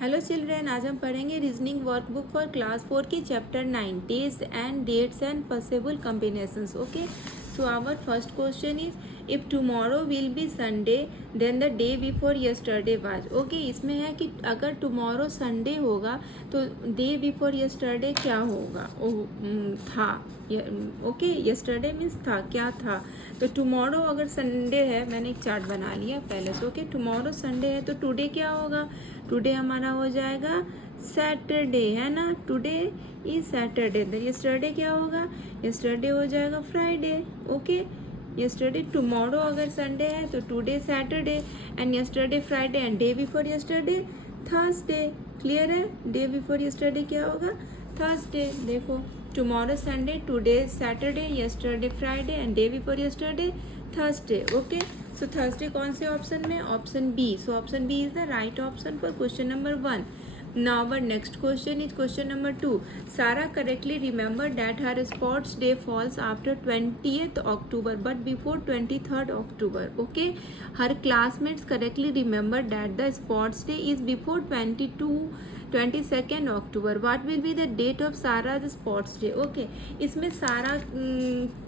Hello children, आज हम पढ़ेंगे रीजनिंग वर्कबुक फॉर क्लास 4 की chapter 9 days and dates and possible combinations. Okay, so our first question is if tomorrow will be Sunday then the day before yesterday was. Okay, इसमें है कि अगर tomorrow Sunday होगा तो day before yesterday क्या होगा? था। ओके, यस्टरडे मीन्स था, क्या था। तो टुमारो अगर संडे है, मैंने एक चार्ट बना लिया पहले से। ओके, टुमारो संडे है तो टुडे क्या होगा? टुडे हमारा हो जाएगा सैटरडे, है ना। Today is Saturday. तो यस्टरडे क्या होगा? यस्टरडे हो जाएगा फ्राइडे। ओके, यस्टरडे टुमारो अगर संडे है तो today Saturday and yesterday Friday and day before yesterday Thursday. Clear है? डे बिफोर यस्टरडे क्या होगा? थर्सडे। देखो, tomorrow Sunday, today Saturday, yesterday Friday and day before yesterday Thursday. Okay, so Thursday कौन से option में? Option B. So option B is the right option for question number 1. Now our next question is question number 2. Sarah correctly remembered that her sports day falls after 20th October but before 23rd October. Okay, her classmates correctly remembered that the sports day is before 22nd October. What will be the date of Sarah's sports day? Okay, इसमें सारा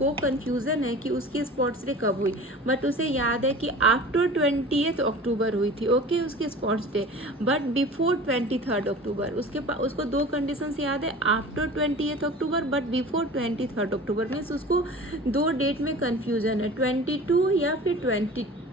को confusion है कि उसकी sports day कब हुई, but उसे याद है कि आफ्टर 20th अक्टूबर हुई थी। ओके, उसकी sports day, but before 23rd अक्टूबर। उसको दो कंडीशंस याद है, after 20th October but before 23rd October. Means उसको दो डेट में कंफ्यूजन है, 22 या फिर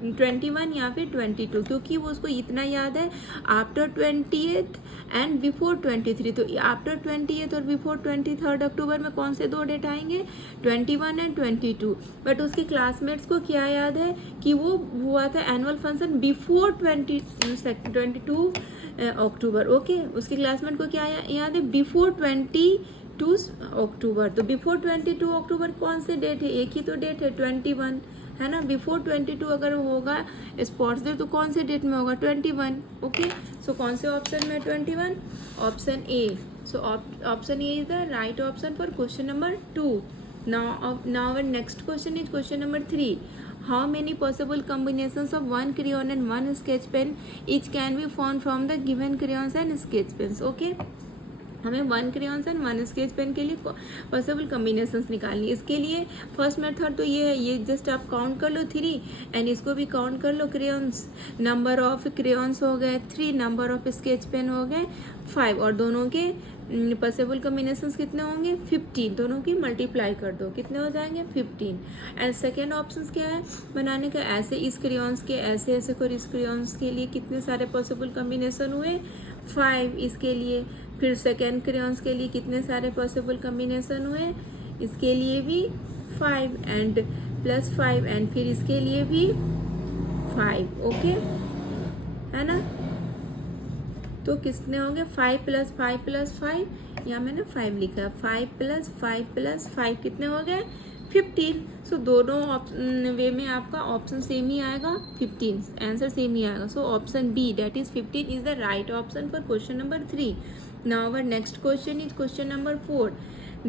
21 या फिर 22, क्योंकि वो उसको इतना याद है आफ्टर 20th एंड बिफोर 23। तो आफ्टर 20th और बिफोर 23rd अक्टूबर में कौन से दो डेट आएंगे? 21 एंड 22। बट उसके क्लासमेट्स को क्या याद है कि वो हुआ था एनुअल फंक्शन बिफोर 22 अक्टूबर। ओके, उसके क्लासमेट को क्या याद है? बिफोर 22 अक्टूबर। तो बिफोर 22 अक्टूबर कौन से डेट है? एक ही तो डेट है, 21, है ना। बिफोर 22 अगर होगा स्पोर्ट्स डे तो कौन से डेट में होगा? 21। ओके, सो कौन से ऑप्शन में? 21, option A. So option A is the right option for question number 2. Now our next question is question number 3. How many possible combinations of one crayon and one sketch pen each can be found from the given crayons and sketch pens? Okay, हमें one crayons and one sketch pen के लिए possible combinations निकालनी। इसके लिए first method तो ये है, ये जस्ट आप काउंट कर लो 3 एंड इसको भी काउंट कर लो। क्रेयॉन्स, नंबर ऑफ क्रेयॉन्स हो गए 3, नंबर ऑफ स्केच पेन हो गए 5, और दोनों के पॉसिबल कम्बिनेशंस कितने होंगे? 15। दोनों की मल्टीप्लाई कर दो, कितने हो जाएंगे? 15। एंड सेकेंड ऑप्शन क्या है बनाने का? ऐसे इस क्रेयॉन्स के ऐसे ऐसे कर इस क्रेयॉन्स के लिए कितने सारे पॉसिबल कम्बिनेशन हुए? 5 इसके लिए। फिर सेकेंड क्रेयॉन्स के लिए कितने सारे पॉसिबल कम्बिनेशन हुए? इसके लिए भी 5 एंड प्लस 5 एंड फिर इसके लिए भी 5। ओके, है ना। तो कितने होंगे? 5 प्लस 5 प्लस 5, यहाँ मैंने 5 लिखा है। 5 प्लस 5 प्लस 5 कितने हो गए? 15। सो दोनों वे में आपका ऑप्शन सेम ही आएगा, 15 आंसर सेम ही आएगा। So option B that is 15 is the right option for question number 3. Now our next question is question number 4.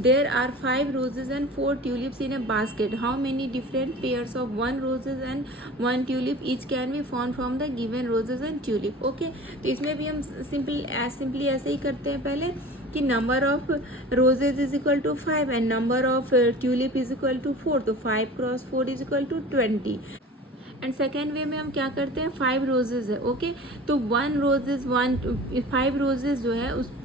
There are 5 roses and 4 tulips in a basket. How many different pairs of 1 roses and 1 tulip each can be found from the given roses and tulip? Okay, तो इसमें भी हम simply ऐसे ही करते हैं पहले कि number of roses is equal to 5 and number of tulip is equal to 4। तो 5 cross 4 is equal to 20। And second way में हम क्या करते हैं? 5 रोजेज है। ओके, तो 5 रोजेज जो है उसके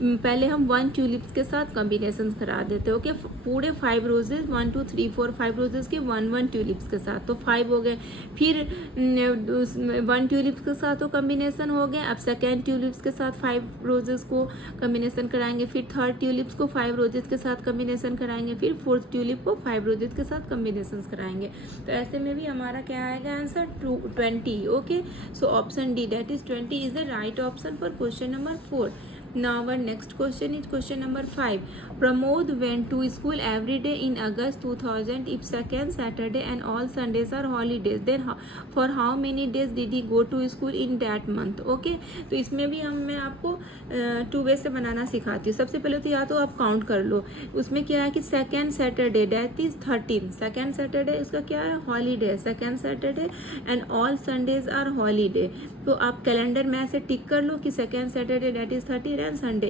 पहले हम 1 ट्यूलिप्स के साथ कॉम्बिनेशन करा देते हैं। ओके, पूरे 5 रोजेज 1 2 3 4 5 रोजेज के 1 ट्यूलिप्स के साथ, तो 5 हो गए। फिर 1 ट्यूलिप्स के साथ तो कॉम्बिनेशन हो गए। अब सेकेंड ट्यूलिप्स के साथ 5 रोजेज को कॉम्बिनेशन कराएंगे, फिर थर्ड ट्यूलिप्स को 5 रोजेज के साथ कॉम्बिनेशन कराएंगे, फिर फोर्थ ट्यूलिप को 5 रोजेज के साथ कॉम्बिनेशन कराएंगे। तो ऐसे में भी हमारा क्या आएगा answer? 20। Okay, so option D that is 20 is the right option for question number 4. Now our next question is question number 5. Pramod went to school every day in August 2000 if second Saturday and all Sundays are holidays. Then for how many days did he go to school in that month? Okay, तो इसमें भी मैं आपको 2 वे से बनाना सिखाती हूँ। सबसे पहले तो या तो आप काउंट कर लो, उसमें क्या है कि second Saturday that is 13। Second Saturday इसका क्या है? Holiday. Second Saturday and all Sundays are holiday. तो आप कैलेंडर में ऐसे टिक कर लो कि second Saturday date is 30 and Sunday.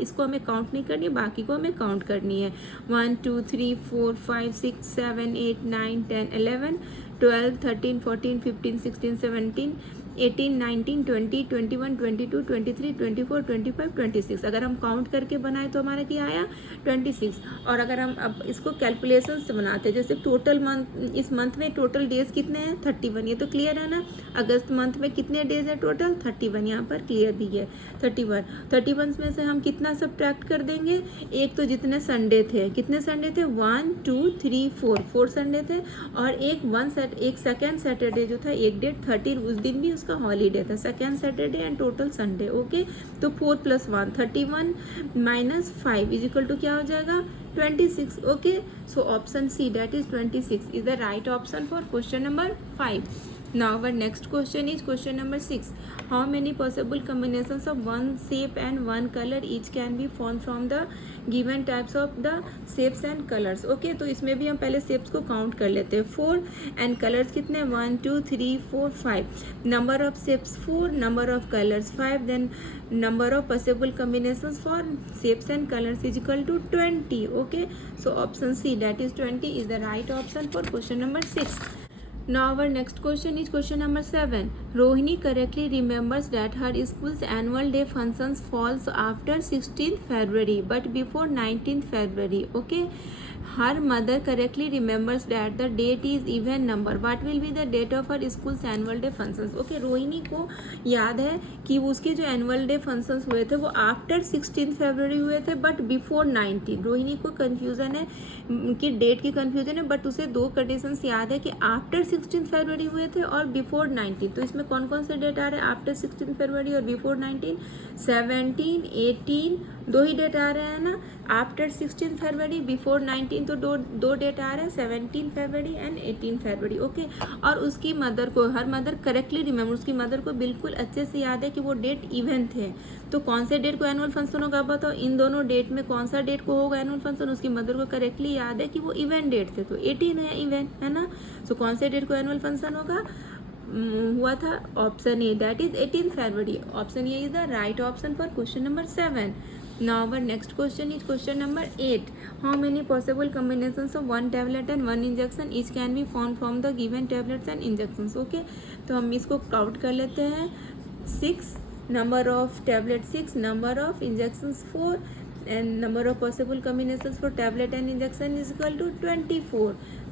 इसको हमें काउंट नहीं करनी, बाकी को हमें काउंट करनी है। 1 2 3 4 5 6 7 8 9 10 11 12 13 14 15 16 17 18 19 20 21 22 23 24 25 26। अगर हम काउंट करके बनाए तो हमारा क्या आया 26। और अगर हम अब इसको कैलकुलेशन से बनाते हैं, जैसे टोटल मंथ, इस मंथ में टोटल डेज कितने हैं 31, ये तो क्लियर है ना। अगस्त मंथ में कितने डेज है टोटल 31, यहाँ पर क्लियर भी है 31 में से हम कितना सब्ट्रैक्ट कर देंगे, एक तो जितने संडे थे, कितने संडे थे 1 2 3 4 संडे थे, और एक सेकेंड सैटरडे जो था एक डेट 30, उस दिन भी उसका हॉलीडे था, second Saturday and total Sunday. Okay, तो 4 + 1 31 - 5 इज इक्वल टू क्या हो जाएगा 26। Okay, so option see that is 26 is the right option for question number 5. Now our next question is question number 6. How many possible combinations of one shape and one color each can be formed from the given types of the shapes and colors? Okay, तो इसमें भी हम पहले shapes को count कर लेते हैं 4 and colors कितने 1 2 3 4 5. Number of shapes 4, number of colors 5, then number of possible combinations for shapes and colors is equal to 20. Okay, so option C that is 20 is the right option for question number 6. Now our next question is question number 7. Rohini correctly remembers that her school's annual day functions falls after 16th February but before 19th February. Okay. Her mother correctly remembers that the date is even number. What will be the date of her school's annual day functions? Okay, Rohini को याद है कि उसके जो annual day functions हुए थे वो after 16 फरवरी हुए थे बट बिफोर 19। रोहिणी को कन्फ्यूज़न है कि डेट की कन्फ्यूज़न है, बट उसे दो कंडीशंस याद है कि आफ्टर 16 फरवरी हुए थे और बिफोर 19। तो इसमें कौन कौन से डेट आ रहे हैं आफ्टर 16 फरवरी और बिफोर 19? 17 18 दो ही डेट आ रहे हैं ना, आफ्टर 16 फरवरी बिफोर 19, तो दो डेट आ रहे हैं 17 फरवरी एंड 18 फरवरी। ओके, और उसकी मदर को, हर मदर करेक्टली रिमेम्बर, उसकी मदर को बिल्कुल अच्छे से याद है कि वो डेट इवन थे। तो कौन से डेट को एनुअल फंक्शन होगा बताओ, इन दोनों डेट में कौन सा डेट को होगा एनुअल फंक्शन? उसकी मदर को करेक्टली याद है कि वो इवन डेट थे, तो 18 है इवन, है ना। सो कौन से डेट को एनुअल फंक्शन होगा हुआ था? Option A that is 18 February. Option A is the right option for question number 7. Now our next question is question number 8. How many possible combinations of one tablet and one injection each can be formed from the given tablets and injections? Okay, तो हम इसको count कर लेते हैं 6, number of tablets 6, number of injections 4, and number of possible combinations for tablet and injection is equal to 24.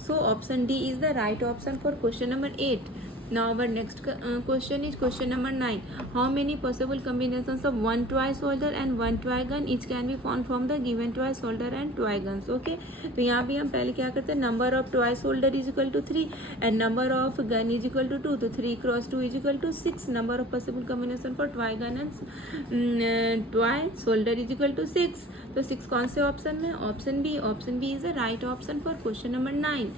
So option D is the right option for question number 8. Now our next question is question number 9. How many possible combinations of one toy soldier and one toy gun each can be formed from the given toy soldier and toy guns? Okay, तो यहाँ भी हम पहले क्या करते हैं, number of toy soldier is equal to 3 and number of gun is equal to 2, तो 3 × 2 is equal to 6. Number of possible combination for toy gun and toy soldier is equal to 6. तो 6 कौन से ऑप्शन में? Option B. Option B is the right option for question number 9.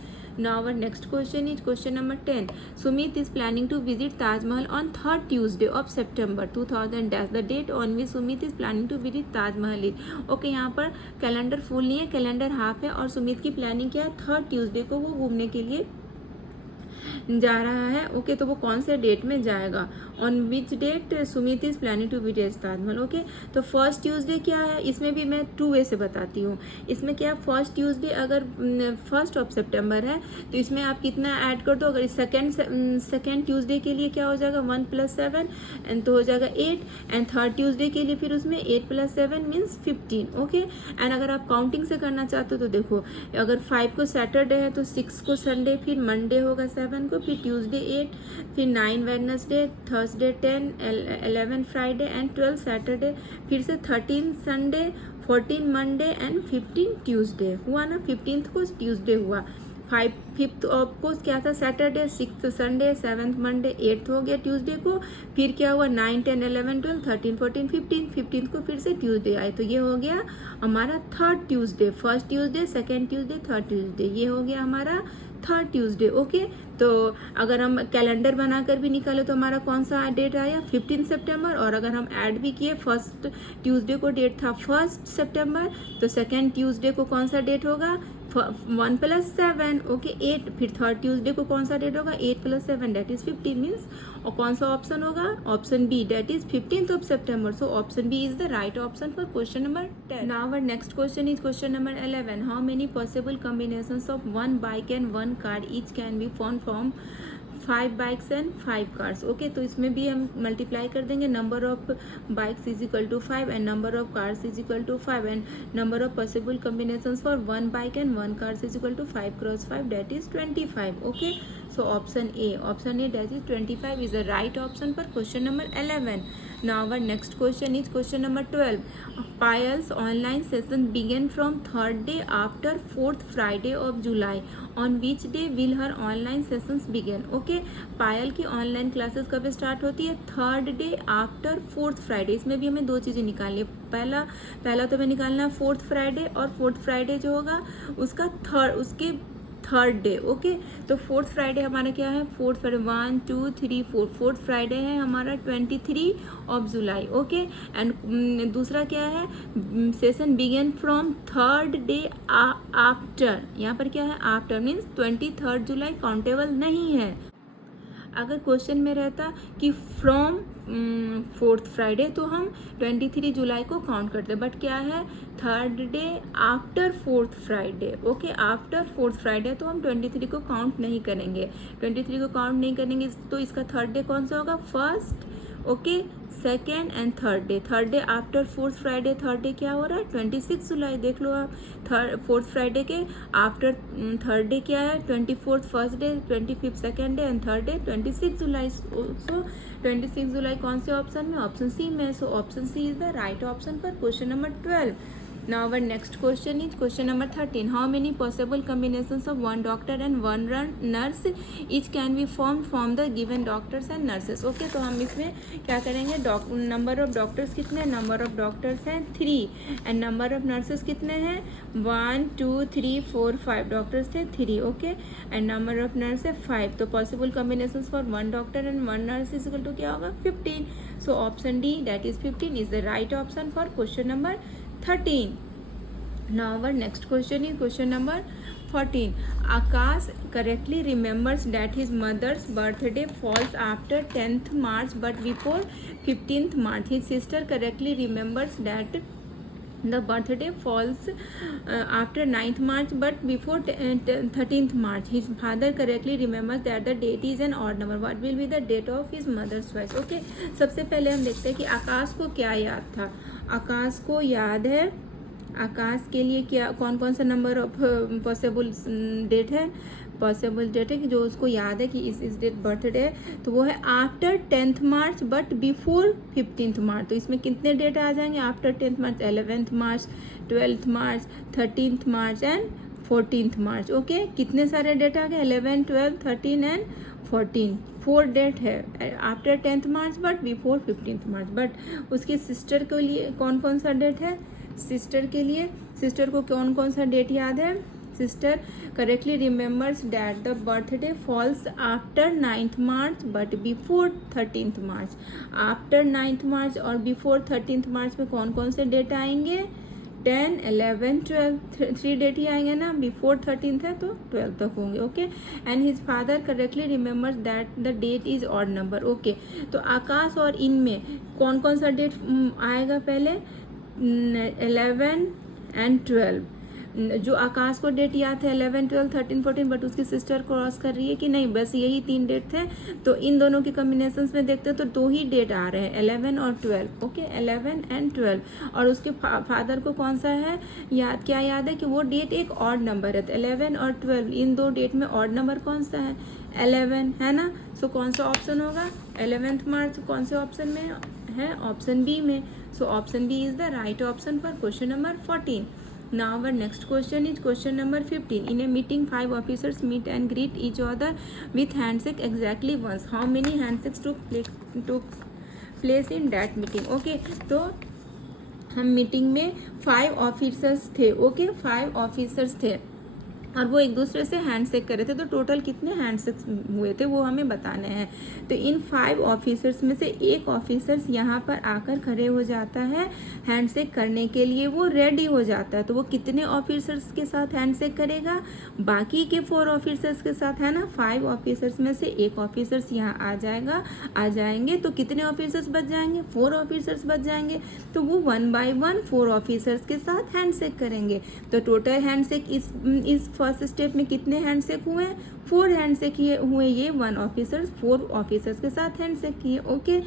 Now our next question is question number 10. Sumit is planning to visit Taj Mahal on 3rd Tuesday of September 2000. The date on which Sumit is planning to visit Taj Mahal is. Okay, यहाँ पर calendar full नहीं है, calendar half है, और सुमित की planning क्या है 3rd Tuesday को वो घूमने के लिए जा रहा है। ओके, तो वो कौन से डेट में जाएगा? On which date Sumit is planning to visit Taj Mahal. Okay, तो फर्स्ट ट्यूसडे क्या है, इसमें भी मैं 2 वे से बताती हूँ। इसमें क्या, फर्स्ट ट्यूसडे अगर 1st ऑफ सितंबर है तो इसमें आप कितना ऐड कर दो, अगर सेकेंड ट्यूसडे के लिए क्या हो जाएगा 1 + 7 एंड तो हो जाएगा 8, एंड थर्ड ट्यूसडे के लिए फिर उसमें 8 + 7 मीन्स 15। ओके, एंड अगर आप काउंटिंग से करना चाहते हो तो देखो, अगर 5 को सैटरडे है तो 6 को संडे, फिर मंडे होगा 7 को, फिर ट्यूसडे 8, फिर 9 Wednesday, Thursday 10, 11 Friday and 12 Saturday, फिर से 13 संडे, 14 मंडे एंड 15 ट्यूसडे हुआ ना। 15th को ट्यूसडे हुआ, 5th को क्या था Saturday, 6th Sunday, 7th Monday, 8th हो गया ट्यूसडे को, फिर क्या हुआ 9, 10, 11, 12, 13, 14, 15th को फिर से ट्यूसडे आए, तो ये हो गया हमारा 3rd Tuesday. First Tuesday, second Tuesday, third Tuesday, ये हो गया हमारा 3rd ट्यूसडे। ओके, तो अगर हम कैलेंडर बनाकर भी निकाले तो हमारा कौन सा डेट आया 15 सितंबर, और अगर हम ऐड भी किए फर्स्ट ट्यूसडे को डेट था 1 सितंबर, तो सेकेंड ट्यूसडे को कौन सा डेट होगा 1 + 7, ओके 8, फिर थर्ड ट्यूसडे को कौन सा डेट होगा 8 + 7 दैट इज 15 मीन्स, और कौन सा ऑप्शन होगा option B that is 15th सितंबर. So option B is the right option for question number 10. Now our next question is question number 11. How many possible combinations of 1 bike and 1 car each can be form from 5 bikes and 5 cars. Okay, तो इसमें भी हम multiply कर देंगे. Number of bikes is equal to 5 and number of cars is equal to 5 and number of possible combinations for 1 bike and 1 cars is equal to 5 × 5 that is 25. Okay, so option A that is 25 is the right option for question number 11. Now our next question is question number 12. Payal's online session began from third day after fourth Friday of July. On which day will her online sessions begin? Okay, पायल की online classes कब start होती है third day after fourth Friday. इसमें भी हमें दो चीज़ें निकालनी है. पहला तो हमें निकालना है फोर्थ फ्राइडे, और फोर्थ फ्राइडे जो होगा उसका उसके थर्ड डे. ओके, तो फोर्थ फ्राइडे हमारा क्या है 4 फ्राइडे 1 2 3 4 फोर्थ फ्राइडे है हमारा 23 जुलाई. ओके, एंड दूसरा क्या है session begin from third day after. यहाँ पर क्या है आफ्टर मीन्स 23 जुलाई काउंटेबल नहीं है. अगर क्वेश्चन में रहता कि फ्रॉम फोर्थ फ्राइडे तो हम 23 जुलाई को काउंट करते, बट क्या है third day after fourth Friday. Okay, after fourth Friday तो हम 23 को काउंट नहीं करेंगे. 23 को काउंट नहीं करेंगे तो इसका थर्ड डे कौन सा होगा first. Okay, second and third day. Third day after fourth Friday third day क्या हो रहा है 26 जुलाई. देख लो आप फोर्थ फ्राइडे के आफ्टर थर्ड डे क्या है 24 first day, 25 second day and third day 26 जुलाई. सो 26 जुलाई कौन से ऑप्शन में ऑप्शन सी में. So option C is the right option for question number 12. Now our next question is question number 13. How many possible combinations of 1 doctor and 1 nurse each can be formed from the given doctors and nurses? Okay, तो हम इसमें क्या करेंगे number of doctors कितने number of doctors हैं 3 and number of nurses कितने हैं 1 2 3 4 5 doctors थे 3. Okay, and number of nurse है 5. तो possible combinations for 1 doctor and 1 nurse is equal to क्या होगा 15. So option D that is 15 is the right option for question number 13. Now our next question is question number 14. Akash correctly remembers that his mother's birthday falls after 10th March but before 15th March. His sister correctly remembers that the birthday falls after 9th March but before 13th March. His father correctly remembers that the date is an odd number. What will be the date of his mother's choice? Okay, सबसे पहले हम देखते हैं कि आकाश को क्या याद था. आकाश को याद है आकाश के लिए क्या कौन कौन सा नंबर ऑफ पॉसिबल डेट है कि जो उसको याद है कि इस डेट बर्थडे है, तो वो है after 10th March but before 15th मार्च. तो इसमें कितने डेट आ जाएंगे after 10th March 11th March 12th March 13th March and 14th March. Okay, कितने सारे डेट आ गए 11 12 13 एंड 14. 4 डेट है after 10th March but before 15th March. But उसकी sister के लिए कौन कौन सा डेट है सिस्टर के लिए सिस्टर को कौन कौन सा डेट याद है. Sister correctly remembers that the birthday falls after 9th March but before 13th March. After 9th March और बिफोर 13th मार्च में कौन कौन से डेट आएंगे 10 11 12 3 डेट ही आएंगे ना. बिफोर 13th है तो 12 तक होंगे. Okay, and his father correctly remembers that the date is odd number. Okay, तो आकाश और इनमें कौन कौन सा डेट आएगा पहले 11 एंड 12. जो आकाश को डेट याद है 11 12 13 14 बट उसकी सिस्टर क्रॉस कर रही है कि नहीं बस यही 3 डेट थे. तो इन दोनों की कॉम्बिनेशंस में देखते हैं तो 2 ही डेट आ रहे हैं 11 और 12. Okay, 11 and 12. और उसके फादर को कौन सा है क्या याद है कि वो डेट एक ऑड नंबर है. तो 11 और 12 इन 2 डेट में ऑड नंबर कौन सा है 11 है ना. सो कौन सा ऑप्शन होगा 11th मार्च कौन से ऑप्शन में है ऑप्शन बी में. So option B is the right option for question number 14. Now our next question is question number 15. In a meeting 5 officers meet and greet each other with handshake exactly once. How many handshakes took place in that meeting? Okay, तो हम meeting में 5 officers थे. Okay, 5 officers थे और वो एक दूसरे से हैंड शेक कर रहे थे, तो टोटल कितने हैंड शेक हुए थे वो हमें बताने हैं। तो इन 5 ऑफिसर्स में से एक ऑफिसर्स यहाँ पर आकर खड़े हो जाता है हैंड शेक करने के लिए, वो रेडी हो जाता है। तो वो कितने ऑफिसर्स के साथ हैंड शेक करेगा? बाकी के 4 ऑफिसर्स के साथ, है ना। 5 ऑफिसर्स में से एक ऑफिसर्स यहाँ आ जाएंगे, तो कितने ऑफिसर्स बच जाएंगे? 4 ऑफिसर्स बच जाएंगे। तो वो 1 बाय 1 4 ऑफिसर्स के साथ हैंड शेक करेंगे। तो टोटल हैंड शेक इस फर्स्ट स्टेप में कितने हैंड शेक हुए? 4 हैंड शेक हुए ये 1 ऑफिसर्स 4 ऑफिसर्स के साथ हैंड शेक किए। ओके,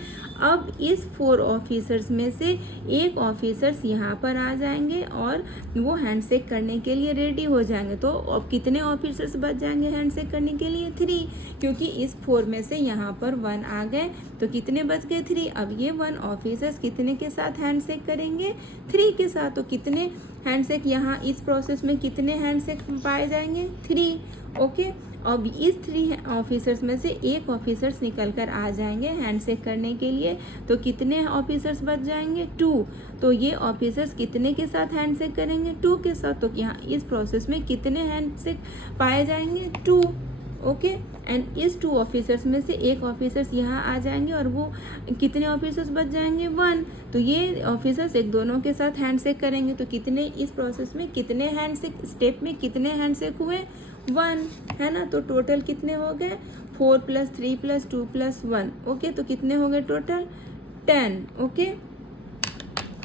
अब इस 4 ऑफिसर्स में से एक ऑफिसर्स यहाँ पर आ जाएंगे और वो हैंड शेक करने के लिए रेडी हो जाएंगे। तो अब कितने ऑफिसर्स बच जाएंगे हैंड शेक करने के लिए? 3, क्योंकि इस 4 में से यहाँ पर 1 आ गए, तो कितने बच गए? 3। अब ये 1 ऑफिसर्स कितने के साथ हैंड शेक करेंगे? 3 के साथ। तो कितने हैंड शेक यहाँ इस प्रोसेस में कितने हैंड शेक पाए जाएंगे? 3। ओके, अब इस 3 ऑफिसर्स में से एक ऑफिसर्स निकल कर आ जाएंगे हैंड शेक करने के लिए, तो कितने ऑफिसर्स बच जाएंगे? 2। तो ये ऑफिसर्स कितने के साथ हैंड शेक करेंगे? 2 के साथ। तो यहाँ इस प्रोसेस में कितने हैंड शेक पाए जाएंगे? 2। ओके, एंड इस 2 ऑफिसर्स में से एक ऑफिसर्स यहाँ आ जाएंगे और वो कितने ऑफिसर्स बच जाएंगे? 1। तो ये ऑफिसर्स एक दोनों के साथ हैंड शेक करेंगे, तो कितने इस प्रोसेस में कितने हैंड शेक स्टेप में कितने हैंड शेक हुए? 1, है ना। तो टोटल कितने हो गए? 4 + 3 + 2 + 1। ओके, तो कितने हो गए टोटल? 10। ओके,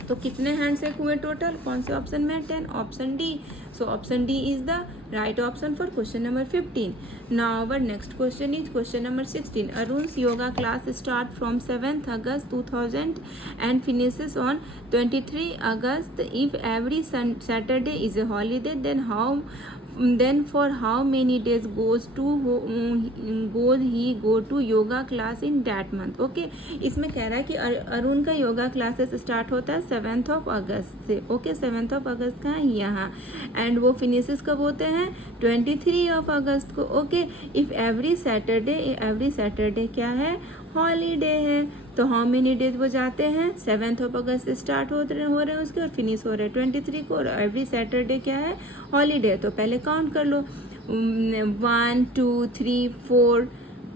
तो कितने हैंड शेक हुए टोटल? कौन से ऑप्शन में? 10, option D. So option D is the right option for question number 15. Now our next question is question number 16. Arun's yoga class start from 7th August 2000 and finishes on 23 August. If every Saturday is a holiday, then for how many days goes he go to yoga class in that month? Okay, इसमें कह रहा है कि अरुण का yoga classes start होता है 7th of August से। Okay, 7th of August का है यहाँ, एंड वो फिनिशेस कब होते हैं? 23 of August को। ओके, इफ एवरी सैटरडे क्या है? हॉलीडे है। तो हाउ मेनी डेज वो जाते हैं? 7th of August से स्टार्ट हो रहे हैं उसके और फिनिश हो रहे हैं 23 को, और एवरी सैटरडे क्या है? हॉलीडे। तो पहले काउंट कर लो, 1 2 3 4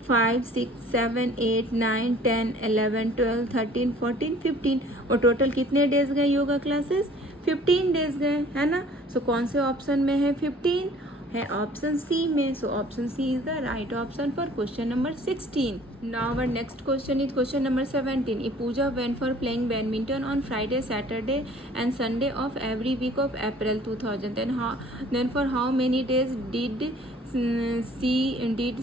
5 6 7 8 9 10 11 12 13 14 15, और टोटल कितने डेज गए योगा क्लासेस? 15 डेज गए, है ना। सो कौन से ऑप्शन में है? 15 है ऑप्शन सी में। So option C is the right option for question number 16. Now our next question is question number 17. If Pooja went for playing badminton on Friday, Saturday and Sunday of every week of April 2000, then for how many days did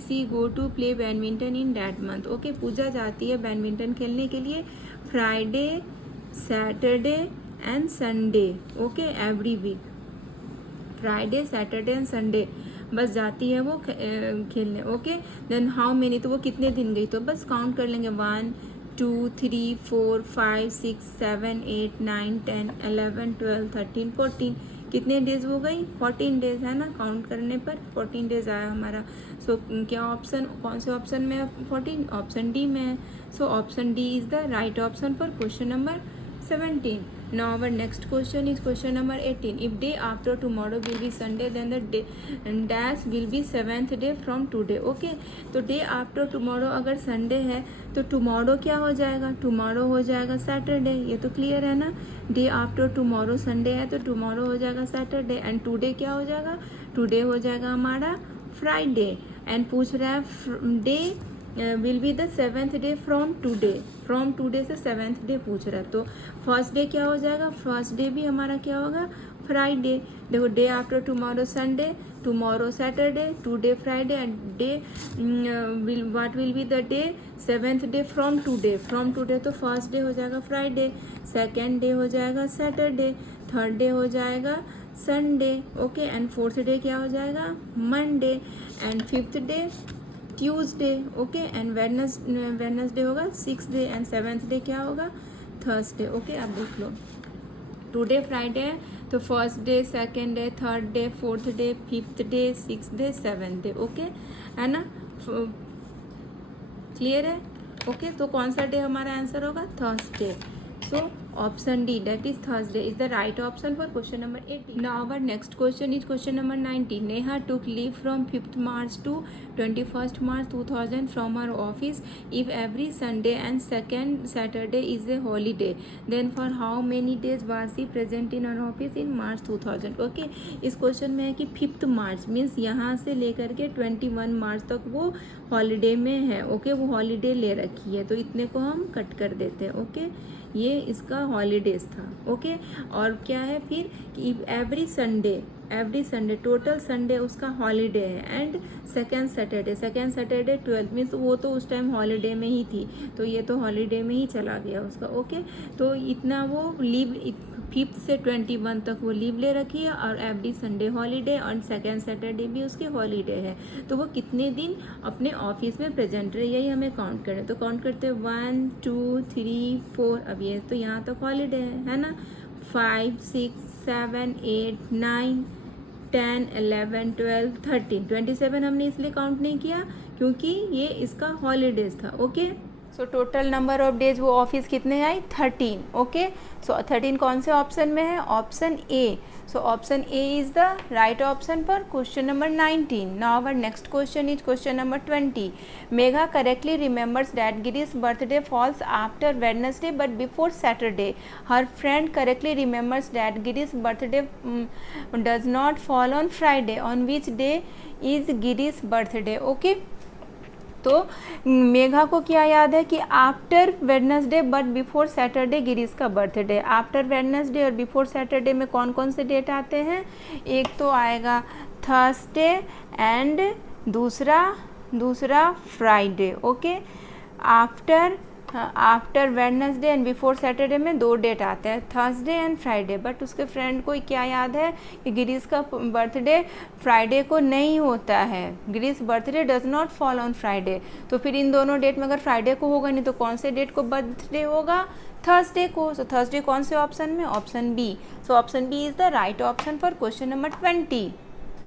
she go to play badminton in that month? Okay, Puja जाती है badminton खेलने के लिए Friday, Saturday and Sunday. Okay, every week Friday, Saturday and Sunday बस जाती है वो खेलने। ओके, देन हाउ मेनी, तो वो कितने दिन गई? तो बस काउंट कर लेंगे 1 2 3 4 5 6 7 8 9 10 11 12 13 14, कितने डेज हो गई? 14 डेज, है ना। काउंट करने पर 14 डेज आया हमारा। सो क्या ऑप्शन, कौन से ऑप्शन में है 14? ऑप्शन डी में है। सो option D is the right option for question number 17. Now our next question is question number 18. If day after tomorrow will be Sunday, then the day dash will be 7th day from today. Okay, तो day after tomorrow अगर Sunday है तो tomorrow क्या हो जाएगा? tomorrow हो जाएगा Saturday। ये तो clear है ना। day after tomorrow Sunday है तो tomorrow हो जाएगा Saturday, and today क्या हो जाएगा? today हो जाएगा हमारा Friday, and पूछ रहा है day will be the 7th day from today. From today से 7th डे पूछ रहा है, तो फर्स्ट डे क्या हो जाएगा? फर्स्ट डे भी हमारा क्या होगा? फ्राइडे। देखो, day after tomorrow Sunday, tomorrow Saturday, today Friday, and day what will be the day? 7th day from today. From today तो फर्स्ट डे हो जाएगा फ्राइडे, सेकेंड डे हो जाएगा सैटरडे, थर्ड डे हो जाएगा Sunday. Okay, and fourth day क्या हो जाएगा? Monday, and fifth day Tuesday. Okay, and Wednesday होगा 6th day, and 7th day क्या होगा? थर्सडे। ओके, आप देख लो, टुडे फ्राइडे है तो first day, second day, third day, fourth day, fifth day, 6th day, 7th day. Okay, है ना। Clear है? ओके, तो कौन सा डे हमारा आंसर होगा? Thursday. So option D, that is Thursday, is the right option for question number 18. Now our next question is question number 19. Neha took leave from 5th March to 21st March 2000 from her office. If every Sunday and second Saturday is a holiday, then for how many days was she present in her office in March 2000? Okay, इस question में है कि 5th मार्च means यहाँ से लेकर के 21 मार्च तक वो हॉलीडे में है. ओके, वो हॉलीडे ले रखी है, तो इतने को हम कट कर देते हैं. ओके, ये इसका हॉलीडेज था. ओके, और क्या है फिर कि एवरी संडे टोटल संडे उसका हॉलीडे है. एंड सेकेंड सैटरडे 12 मीन्स वो तो उस टाइम हॉलीडे में ही थी, तो ये तो हॉलीडे में ही चला गया उसका. ओके, तो इतना वो लीव 5th से 21 तक वो लीव ले रखी है, और एवरी संडे हॉलीडे और सेकेंड सैटरडे भी उसके हॉलीडे है. तो वो कितने दिन अपने ऑफिस में प्रेजेंट रही, यही हमें काउंट करें. तो काउंट करते हैं 1 2 3 4. अब ये तो यहाँ तक हॉलीडे है ना. 5 6 7 8 9 10 11 12 13 27 हमने इसलिए काउंट नहीं किया क्योंकि ये इसका हॉलीडेज था. Okay, so total number of days वो ऑफिस कितने आई 13. ओके, सो 13 कौन से ऑप्शन में है, option A. So option A is the right option for question number 19. Now our next question is question number 20. Megha correctly remembers that Girish birthday falls after Wednesday but before Saturday. Her friend correctly remembers that Girish birthday does not fall on Friday. On which day is Girish birthday? Okay, तो मेघा को क्या याद है कि after Wednesday but before Saturday Girish का birthday. After Wednesday और before Saturday में कौन कौन से डेट आते हैं? एक तो आएगा थर्सडे एंड दूसरा Friday. Okay, after Wednesday and before Saturday में 2 डेट आते हैं, थर्सडे एंड फ्राइडे. बट उसके फ्रेंड को क्या याद है कि गिरीश का बर्थडे फ्राइडे को नहीं होता है. Girish birthday does not fall on Friday. तो फिर इन दोनों डेट में अगर फ्राइडे को होगा नहीं तो कौन से डेट को बर्थडे होगा? थर्सडे को. सो थर्सडे कौन से ऑप्शन में? Option B. So option B is the right option for question number 20.